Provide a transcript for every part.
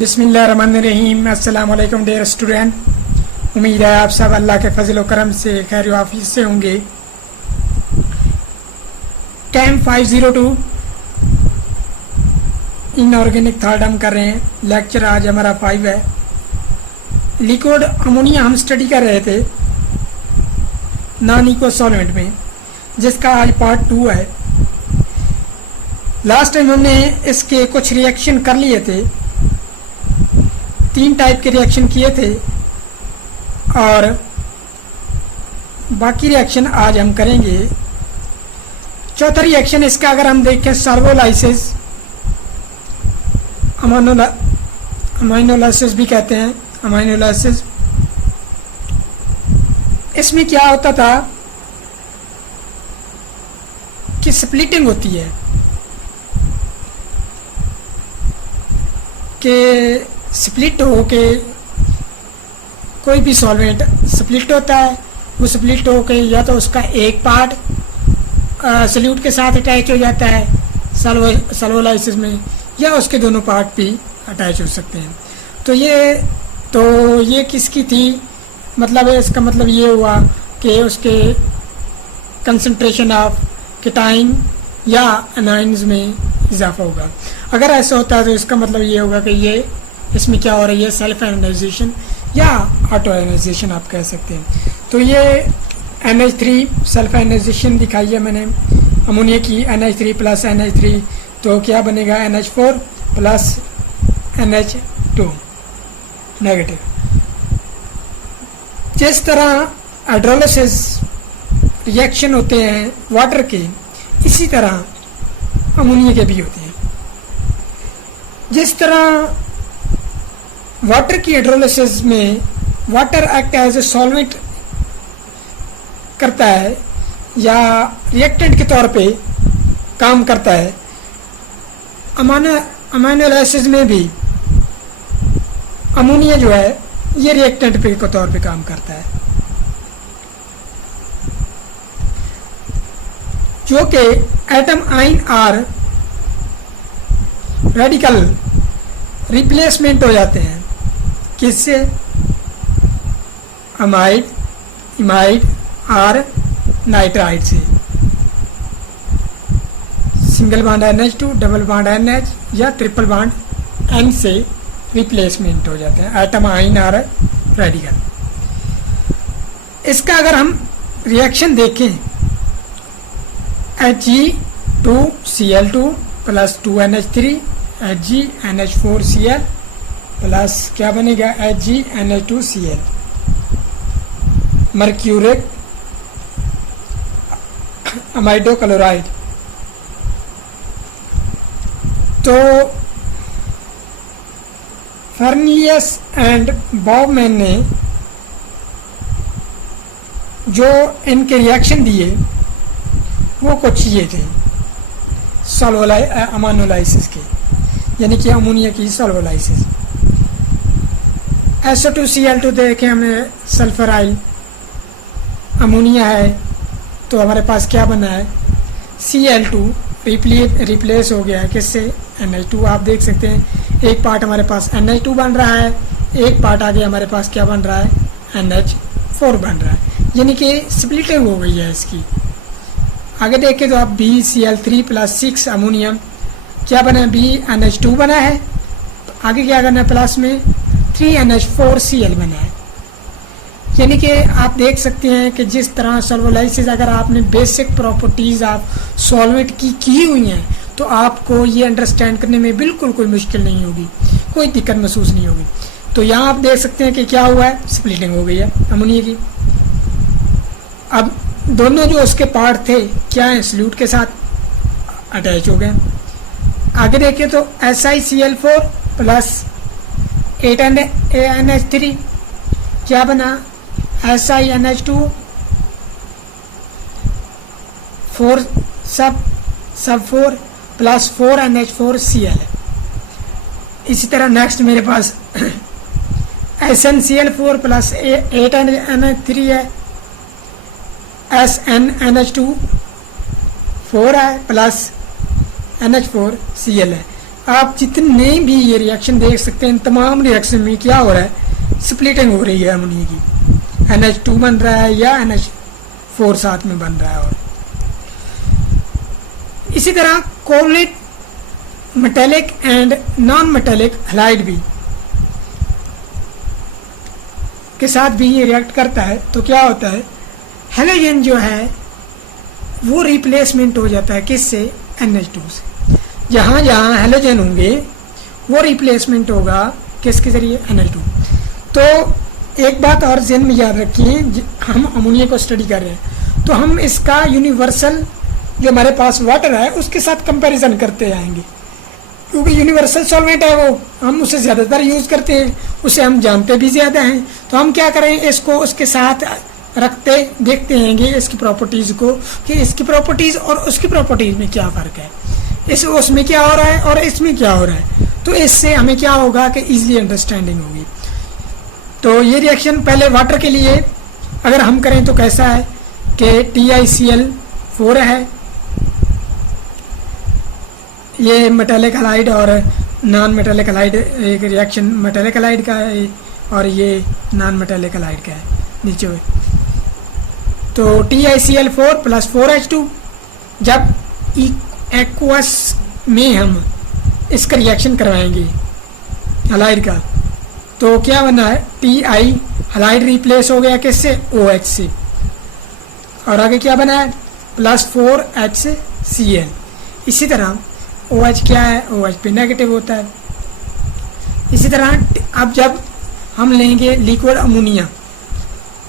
बिस्मिल्लाहिर्रहमानिर्रहीम। अस्सलाम वालेकुम डियर स्टूडेंट। उम्मीद है आप सब अल्लाह के फजल व करम से खैर आफियत से होंगे। कैंप 502 इनऑर्गेनिक थर्ड हम कर रहे हैं। लेक्चर आज हमारा 5 है। लिक्विड अमोनिया हम स्टडी कर रहे थे नॉन इक्वस सॉल्वेंट में, जिसका आज पार्ट 2 है। लास्ट टाइम हमने इसके कुछ रिएक्शन कर लिए थे, 3 टाइप के रिएक्शन किए थे और बाकी रिएक्शन आज हम करेंगे। चौथा रिएक्शन इसका अगर हम देखें सर्वोलाइसिस, अमाइनोलाइसिस भी कहते हैं, अमाइनोलाइसिस। इसमें क्या होता था कि स्प्लिटिंग होती है कि स्प्लिट हो के कोई भी सॉल्वेंट स्प्लिट होता है। वो स्प्लिट हो के या तो उसका एक पार्ट सल्यूट के साथ अटैच हो जाता है सल्वोलाइसिस में, या उसके दोनों पार्ट भी अटैच हो सकते हैं। तो ये किसकी थी, मतलब इसका मतलब ये हुआ कि उसके कंसंट्रेशन ऑफ केटाइन या एनाइंस में इजाफा होगा। अगर ऐसा होता है तो इसका मतलब ये होगा कि ये इसमें क्या हो रही है, सेल्फ आयोनाइजेशन या ऑटो आयोनाइजेशन आप कह सकते हैं। तो ये NH3 सेल्फ आयोनाइजेशन दिखाई है मैंने अमोनिया की, NH3 प्लस NH3, तो क्या बनेगा NH4 प्लस NH2 नेगेटिव। जिस तरह हाइड्रोलिसिस रिएक्शन होते हैं वाटर के, इसी तरह अमोनिया के भी होते हैं। जिस तरह वाटर की हाइड्रोलिसिस में water act as a solvent करता है या रिएक्टेंट के तौर पे काम करता है, अमाइनोलाइसिस में भी अमोनिया जो है ये रिएक्टेंट के तौर पे काम करता है, जो कि एटम आइन आर रेडिकल रिप्लेसमेंट हो जाते हैं। किससे? अमाइड, इमाइड और नाइट्राइड से। Single bond NH2, double bond NH या ट्रिपल बॉन्ड N से रिप्लेसमेंट हो जाते हैं एटम आइन और रेडिकल। इसका अगर हम रिएक्शन देखें, Hg2Cl2 plus 2NH3 HgNH4Cl plus क्या बनेगा HgNH2Cl, मर्क्यूरिक अमाइडो क्लोराइड। तो फर्नियस एंड बॉबमैन ने जो इनके रिएक्शन दिए वो कुछ ये थे अमाइनोलाइसिस के, यानी कि अमोनिया की सल्वोलाइसिस। SO2Cl2 देखें हमें सल्फराइल अमोनिया है, तो हमारे पास क्या बना है Cl2 रिप्लेस हो गया है किससे, NH2। आप देख सकते हैं एक पार्ट हमारे पास NH2 बन रहा है, एक पार्ट आगे हमारे पास क्या बन रहा है NH4 बन रहा है, यानी कि स्प्लिटिंग हो गई है इसकी। आगे देखें तो आप BCl3 प्लस 6 अमोनियम क्या बना है, BNH2 बना है, आगे क्या करना है प्लस में 3NH4Cl बना है। यानी कि आप देख सकते हैं कि जिस तरह सल्वोलाइसिस, अगर आपने बेसिक प्रॉपर्टीज आप सॉल्वेंट की हुई हैं तो आपको ये अंडरस्टैंड करने में बिल्कुल कोई मुश्किल नहीं होगी, कोई दिक्कत महसूस नहीं होगी। तो यहाँ आप देख सकते हैं कि क्या हुआ है, स्प्लिटिंग हो गई है अमोनिया की। अब दोनों जो उसके पार्ट थे क्या है, सल्यूट के साथ अटैच हो गए। आगे देखिए तो SiCl4 प्लस 8NH3 क्या बना, SiNH2 4 सब 4 प्लस 4NH4Cl। इसी तरह नेक्स्ट मेरे पास SnCl4 प्लस 8NH3 है, SnNH2 4 है प्लस NH4Cl है। आप जितने भी ये रिएक्शन देख सकते हैं, तमाम रिएक्शन में क्या हो रहा है, स्प्लिटिंग हो रही है अमोनिया की। NH2 बन रहा है या NH4 साथ में बन रहा है। और इसी तरह covalent metallic and non metallic halide भी के साथ भी ये रिएक्ट करता है। तो क्या होता है, हैलोजन जो है वो रिप्लेसमेंट हो जाता है किससे, NH2 से। जहाँ जहाँ हैलोजन होंगे वो रिप्लेसमेंट होगा किसके जरिए, NH2। तो एक बात और ज़हन में याद रखिए, हम अमोनिया को स्टडी कर रहे हैं तो हम इसका यूनिवर्सल जो हमारे पास वाटर है उसके साथ कंपैरिजन करते आएंगे, क्योंकि यूनिवर्सल सॉल्वेंट है वो, हम उसे ज़्यादातर यूज़ करते हैं, उसे हम जानते भी ज़्यादा हैं। तो हम क्या करें, इसको उसके साथ रखते देखते हैंगे इसकी प्रॉपर्टीज़ को, कि इसकी प्रॉपर्टीज़ और उसकी प्रॉपर्टीज़ में क्या फ़र्क है, इस उसमें क्या हो रहा है और इसमें क्या हो रहा है। तो इससे हमें क्या होगा कि ईजिली अंडरस्टैंडिंग होगी। तो ये रिएक्शन पहले वाटर के लिए अगर हम करें तो कैसा है कि TiCl4 है, ये मेटेलिक हैलाइड और नॉन मेटेलिक हैलाइड, एक रिएक्शन मेटेलिक हैलाइड का है और ये नॉन मेटेलिक हैलाइड का है नीचे हुए। तो TiCl4 प्लस 4H2, जब एक्वस में हम इसका रिएक्शन करवाएंगे हैलाइड का, तो क्या बना है, Ti हैलाइड रिप्लेस हो गया किससे, OH से, और आगे क्या बना है, प्लस 4HCl। इसी तरह OH क्या है, OH पे नेगेटिव होता है। इसी तरह अब जब हम लेंगे लिक्विड अमोनिया,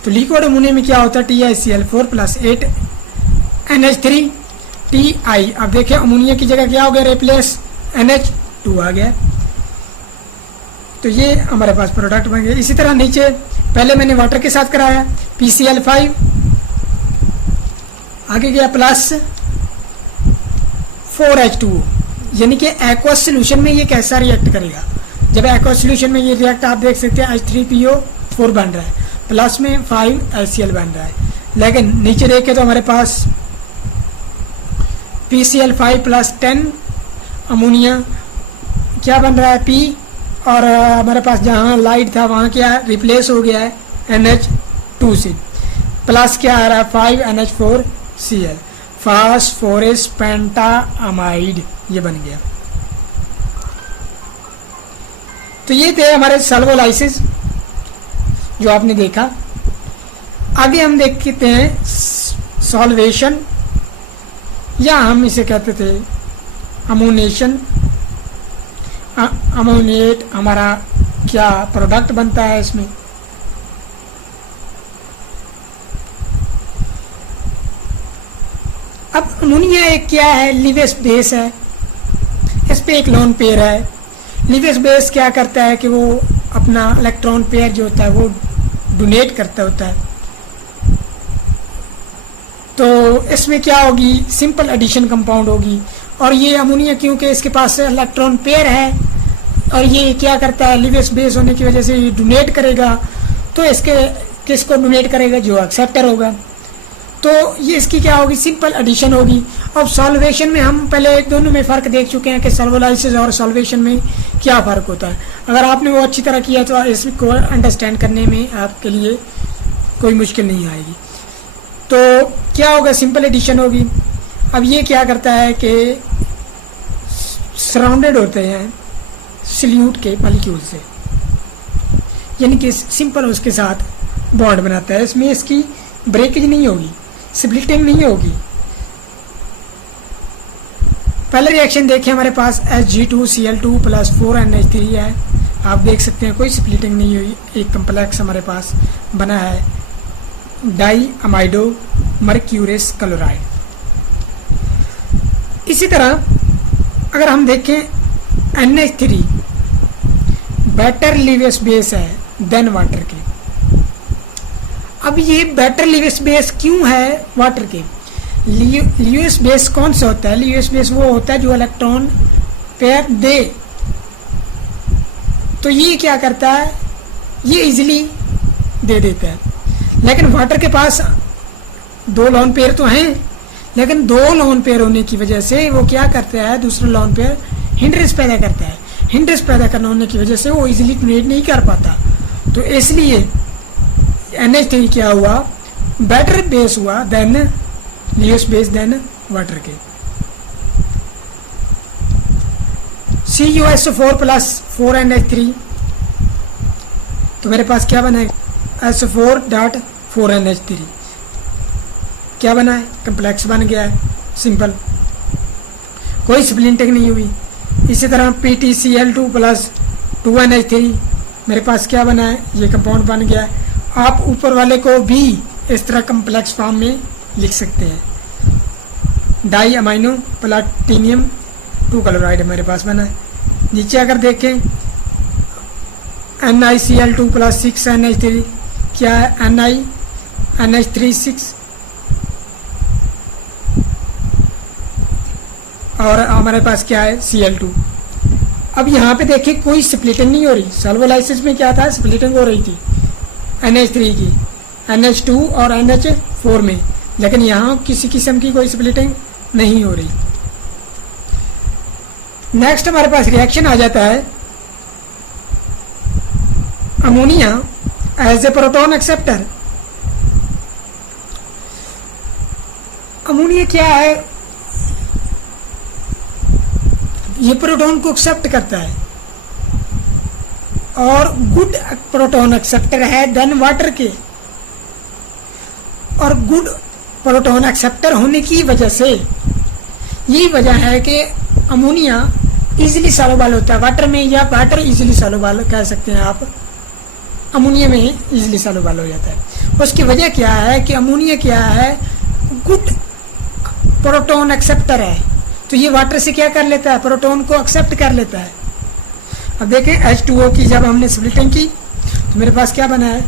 तो लिक्विड अमोनिया में क्या होता है, TiCl4 प्लस 8NH3 Ti। अब देखिए अमोनिया की जगह क्या हो गया, रिप्लेस NH2 आ गया। तो ये हमारे पास प्रोडक्ट बन गया। इसी तरह नीचे पहले मैंने वाटर के साथ कराया, PCl5 आगे गया प्लस 4H2, यानी कि एक्वस सोल्यूशन में ये कैसा रिएक्ट करेगा। जब एक्वस सोल्यूशन में ये रिएक्ट आप देख सकते हैं H3PO4 बन रहा है, प्लस में 5HCl बन रहा है। लेकिन नीचे देखें तो हमारे पास PCl5 प्लस 10 अमोनिया क्या बन रहा है, P, और हमारे पास जहाँ लाइट था वहाँ क्या रिप्लेस हो गया है NH2 से, प्लस क्या आ रहा है 5NH4Cl, फास्फोरस पेंटामाइड, ये बन गया। तो ये थे हमारे सल्वोलाइसिस जो आपने देखा। आगे हम देखते हैं सॉल्वेशन, या हम इसे कहते थे अमोनेशन। अमोनिएट हमारा क्या प्रोडक्ट बनता है इसमें। अब अमोनिया एक क्या है, लिवेस बेस है, इस पे एक लोन पेयर है। लिवेस बेस क्या करता है कि वो अपना इलेक्ट्रॉन पेयर जो होता है वो डोनेट करता होता है। तो इसमें क्या होगी, सिंपल एडिशन कंपाउंड होगी। और ये अमोनिया क्योंकि इसके पास इलेक्ट्रॉन पेयर है और ये क्या करता है, लिवेस बेस होने की वजह से ये डोनेट करेगा, तो इसके किसको डोनेट करेगा, जो एक्सेप्टर होगा। तो ये इसकी क्या होगी, सिंपल एडिशन होगी। अब सॉल्वेशन में हम पहले दोनों में फ़र्क देख चुके हैं कि सल्वोलाइसिस और सॉल्वेशन में क्या फ़र्क होता है। अगर आपने वो अच्छी तरह किया तो इसको अंडरस्टैंड करने में आपके लिए कोई मुश्किल नहीं आएगी। तो क्या होगा, सिंपल एडिशन होगी। अब ये क्या करता है कि सराउंडेड होते हैं सल्यूट के मॉलिक्यूल से, यानी कि सिंपल उसके साथ बॉन्ड बनाता है। इसमें इसकी ब्रेकेज नहीं होगी, स्प्लिटिंग नहीं होगी। पहले रिएक्शन देखें, हमारे पास Hg2Cl2 प्लस 4NH3 है। आप देख सकते हैं कोई स्प्लिटिंग नहीं हुई, एक कम्प्लेक्स हमारे पास बना है डाई अमाइडो मर्क्यूरस क्लोराइड। इसी तरह अगर हम देखें NH3 बेटर लिवेस बेस है देन वाटर के। अब ये बेटर लिवेस बेस क्यों है वाटर के? लिवेस बेस कौन सा होता है? लिवेस बेस वो होता है जो इलेक्ट्रॉन पेयर दे। तो ये क्या करता है, ये इजीली दे देता है। लेकिन वाटर के पास दो लोन पेयर तो हैं, लेकिन दो लोन पेयर होने की वजह से वो क्या करता है, दूसरा लोन पेयर हिंड्रेंस पैदा करता है। हिंड्रेंस पैदा करना होने की वजह से वो इजीली ट्रेड नहीं कर पाता, तो इसलिए NH3 क्या हुआ, बेटर बेस हुआ than Lewis base than water के। CuSO4 प्लस 4NH3, तो मेरे पास क्या बना है, SO4.4NH3 क्या बना है, कम्प्लेक्स बन गया है, सिंपल, कोई स्प्लिंटिंग नहीं हुई। इसी तरह PtCl2 प्लस 2NH3 मेरे पास क्या बना है, ये कंपाउंड बन गया है। आप ऊपर वाले को भी इस तरह कम्प्लेक्स फॉर्म में लिख सकते हैं। डाई अमाइनो प्लाटिनियम 2 क्लोराइड मेरे पास बना है। नीचे अगर देखें NiCl2 प्लस 6NH3 क्या है, NiNH3 6, और हमारे पास क्या है Cl2। अब यहाँ पे देखिए कोई स्प्लिटिंग नहीं हो रही। सॉल्वोलाइसिस में क्या था, स्प्लिटिंग हो रही थी NH3 की, NH2 और NH4 में, लेकिन यहाँ किसी किस्म की कोई स्प्लिटिंग नहीं हो रही। नेक्स्ट हमारे पास रिएक्शन आ जाता है ammonia as a proton acceptor. Ammonia क्या है, ये प्रोटॉन को एक्सेप्ट करता है और गुड प्रोटॉन एक्सेप्टर है देन वाटर के। और गुड प्रोटॉन एक्सेप्टर होने की वजह से, यही वजह है कि अमोनिया इजीली सॉल्युबल होता है वाटर में, या वाटर इजीली सॉल्युबल कह सकते हैं आप, अमोनिया में इजीली सॉल्युबल हो जाता है। उसकी वजह क्या है कि अमोनिया क्या है, गुड प्रोटॉन एक्सेप्टर है, तो ये वाटर से क्या कर लेता है, प्रोटॉन को एक्सेप्ट कर लेता है। अब देखें H2O की जब हमने स्प्लिटिंग की तो मेरे पास क्या बना है,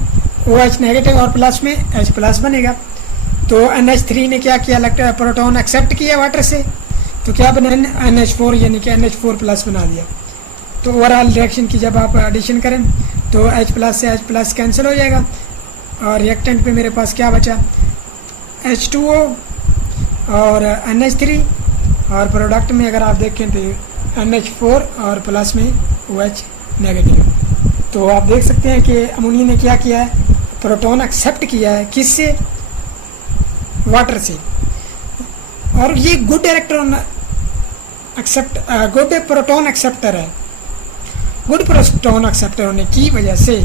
OH नेगेटिव और प्लस में H प्लस बनेगा। तो NH3 ने क्या किया, लगता है प्रोटॉन एक्सेप्ट किया वाटर से, तो क्या बना NH4 यानी कि NH4 प्लस बना दिया। तो ओवरऑल रिएक्शन की जब आप एडिशन करें तो H प्लस से H प्लस कैंसिल हो जाएगा, और रिएक्टेंट पे मेरे पास क्या बचा, H2O और NH3, और प्रोडक्ट में अगर आप देखें तो NH4 और प्लस में OH नेगेटिव। तो आप देख सकते हैं कि अमोनिया ने क्या किया है, प्रोटॉन एक्सेप्ट किया है, किससे, वाटर से। और ये good electron accept, good proton acceptor है। गुड प्रोटॉन एक्सेप्टर होने की वजह से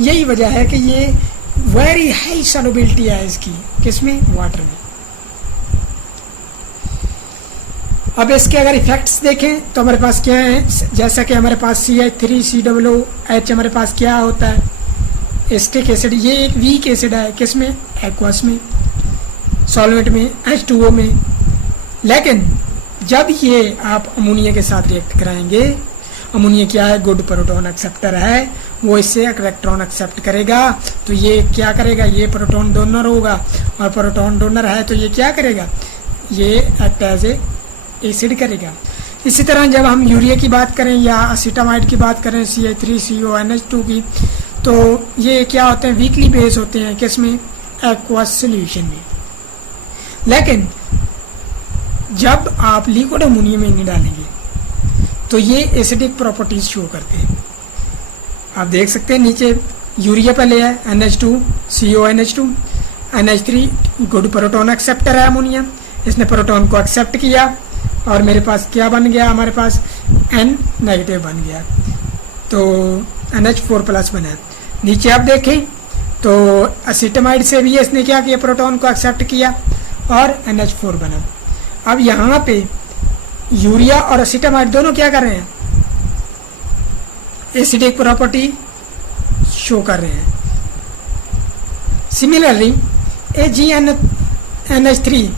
यही वजह है कि ये वेरी हाई सॉल्युबिलिटी है इसकी, किसमें, वाटर में। अब इसके अगर इफेक्ट्स देखें तो हमारे पास क्या है, जैसा कि हमारे पास CH3 COOH हमारे पास क्या होता है, एस्टिक एसिड, ये एक वीक एसिड है, किसमें, एक्वस में, सॉल्वेंट में, H2O में। लेकिन जब ये आप अमोनिया के साथ रिएक्ट कराएंगे, अमोनिया क्या है, गुड प्रोटॉन एक्सेप्टर है, वो इससे इलेक्ट्रॉन एक्सेप्ट करेगा, तो ये क्या करेगा, ये प्रोटॉन डोनर होगा, और प्रोटॉन डोनर है तो ये क्या करेगा, ये एक्ट एज ए एसिड करेगा। इसी तरह जब हम यूरिया की बात करें या असीटामाइड की बात करें, CH3CONH2 की, तो ये क्या होते हैं, वीकली बेस होते हैं, किसमें, एक्वस सॉल्यूशन में। लेकिन जब आप लिक्विड अमोनिया में नहीं डालेंगे तो ये एसिडिक प्रॉपर्टीज शो करते हैं। आप देख सकते हैं नीचे यूरिया पहले है, NH2 CONH2, NH3 good proton acceptor है अमोनिया, इसने प्रोटॉन को एक्सेप्ट किया और मेरे पास क्या बन गया, हमारे पास N नेगेटिव बन गया, तो NH4 प्लस बना। नीचे आप देखें तो असीटामाइड से भी इसने क्या किया, प्रोटॉन को एक्सेप्ट किया और NH4 बना। अब यहाँ पे यूरिया और असीटामाइड दोनों क्या कर रहे हैं, एसिडिक प्रॉपर्टी शो कर रहे हैं। Similarly AgNH3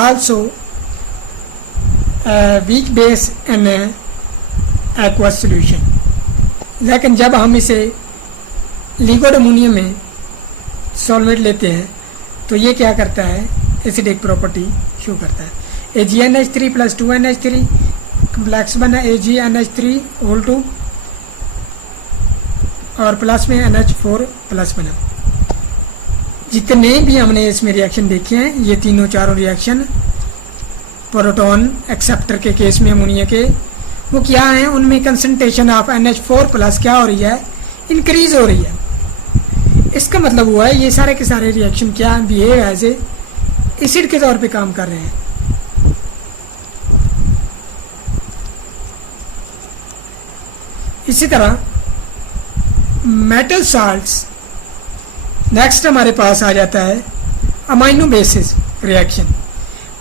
also weak base in aqueous solution, लेकिन जब हम इसे लिक्विड अमोनिया में सॉल्वेंट लेते हैं तो ये क्या करता है, एसिडिक प्रॉपर्टी शो करता है। AgNH3 प्लस 2NH3 कम्प्लेक्स बना AgNH3 होल 2 और प्लस में NH4 प्लस बना। जितने भी हमने इसमें रिएक्शन देखे हैं, ये तीनों चारों रिएक्शन प्रोटॉन एक्सेप्टर के केस में अमोनिया के वो क्या है, उनमें कंसंट्रेशन ऑफ NH4 प्लस क्या हो रही है, इंक्रीज हो रही है। इसका मतलब हुआ है ये सारे के सारे रिएक्शन क्या बिहेव एज ए एसिड के तौर पे काम कर रहे हैं। इसी तरह मेटल साल्ट्स, नेक्स्ट हमारे पास आ जाता है amino basis reaction.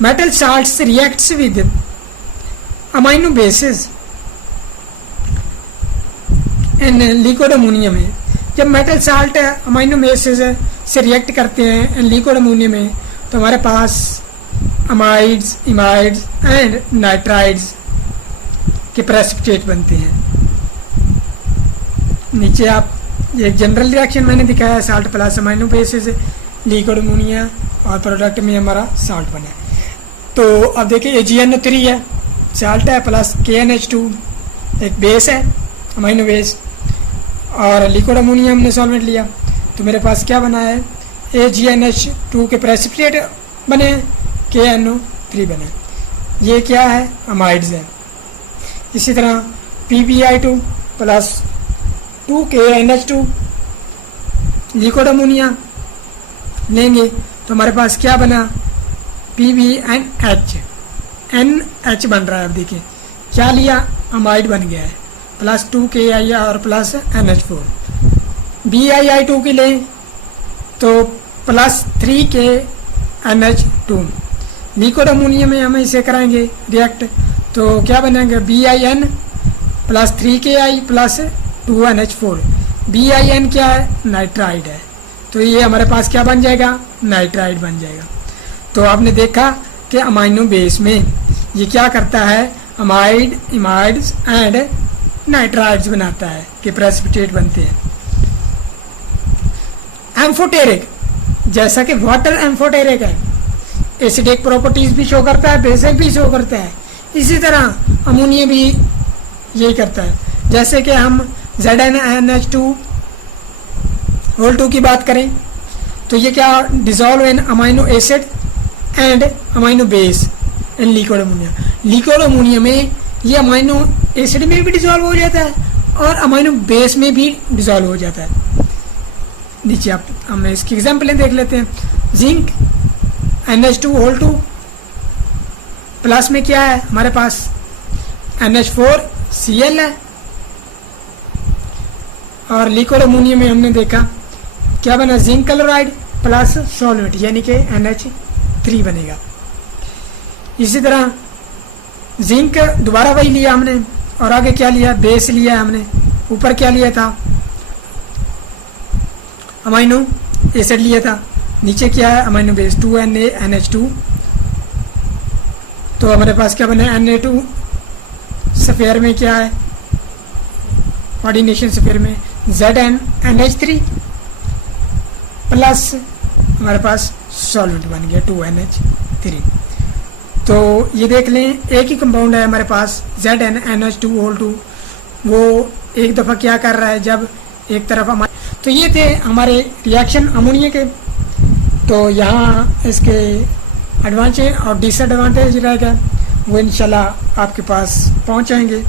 Metal salts reacts with amino basis in liquid ammonium है। जब मेटल साल्ट अमाइनो बेसिस से रिएक्ट करते हैं इन लिक्विड अमोनियम में, तो हमारे पास अमाइड्स, इमाइड्स एंड नाइट्राइड्स के प्रेसिपिटेट बनते हैं। नीचे आप एक जनरल रिएक्शन मैंने दिखाया है, salt plus amino basis liquid ammonia, और प्रोडक्ट में हमारा साल्ट बना है। तो अब देखिए AgNO3 है, साल्ट है, प्लस KNH2 एक बेस है, अमाइनो बेस, और लिक्विड अमोनिया हमने सॉल्वेंट लिया, तो मेरे पास क्या बना है, AgNH2 के प्रेसिपिटेट बने, KNO3 बने। ये क्या है, अमाइड्स है। इसी तरह PbI2 plus 2KNH2 liquid ammonia लेंगे, तो हमारे पास क्या बना, PbNH, NH बन रहा है। अब देखिए क्या लिया, अमाइड बन गया है, प्लस 2KI और प्लस NH4। BiI2 की लें तो प्लस 3KNH2, लिक्विड अमोनिया में हम इसे कराएंगे रिएक्ट, तो क्या बनेंगे, BiN plus 3KI plus 2NH4। BiN क्या है, नाइट्राइड है, तो ये हमारे पास क्या बन जाएगा, नाइट्राइड बन जाएगा। तो आपने देखा कि अमाइनो बेस में ये क्या करता है, अमाइड, इमाइड्स एंड नाइट्राइड्स बनाता है कि प्रेसिपिटेट बनते हैं। एम्फोटेरिक, जैसा कि वाटर एम्फोटेरिक है, एसिडिक प्रॉपर्टीज भी शो करता है, बेसिक भी शो करता है। इसी तरह अमोनिया भी यही करता है। जैसे कि हम ZnNH2 की बात करें, तो ये क्या, dissolve in amino acid and amino base in liquid ammonia. Liquid ammonia में ये अमाइनो एसिड में भी डिजॉल्व हो जाता है और अमाइनो बेस में भी डिजॉल्व हो जाता है। नीचे आप हम इसकी एग्जाम्पलें देख लेते हैं। जिंक NH2 प्लस में क्या है, हमारे पास NH4Cl है, और लिक्विड अमोनियम में हमने देखा क्या बना, जिंक क्लोराइड प्लस सॉल्वेंट यानी कि NH3 बनेगा। इसी तरह जिंक दोबारा वही लिया हमने, और आगे क्या लिया, बेस लिया हमने, ऊपर क्या लिया था, अमाइनो एसिड लिया था, नीचे क्या है, अमाइनो बेस 2NaNH2। तो हमारे पास क्या बना, Na2 सफेयर में क्या है, कोऑर्डिनेशन सफेयर में ZnNH3 प्लस हमारे पास सॉल्वेंट बन गया 2NH3। तो ये देख लें, एक ही कंपाउंड है हमारे पास ZnNH2, वो एक दफ़ा क्या कर रहा है, जब एक तरफ हमारे, तो ये थे हमारे रिएक्शन अमोनिया के। तो यहाँ इसके एडवांटेज और डिसएडवांटेज रहेगा, वो इंशाल्लाह आपके पास पहुँचाएंगे।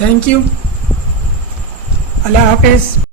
थैंक यू, अल्लाह हाफिज़।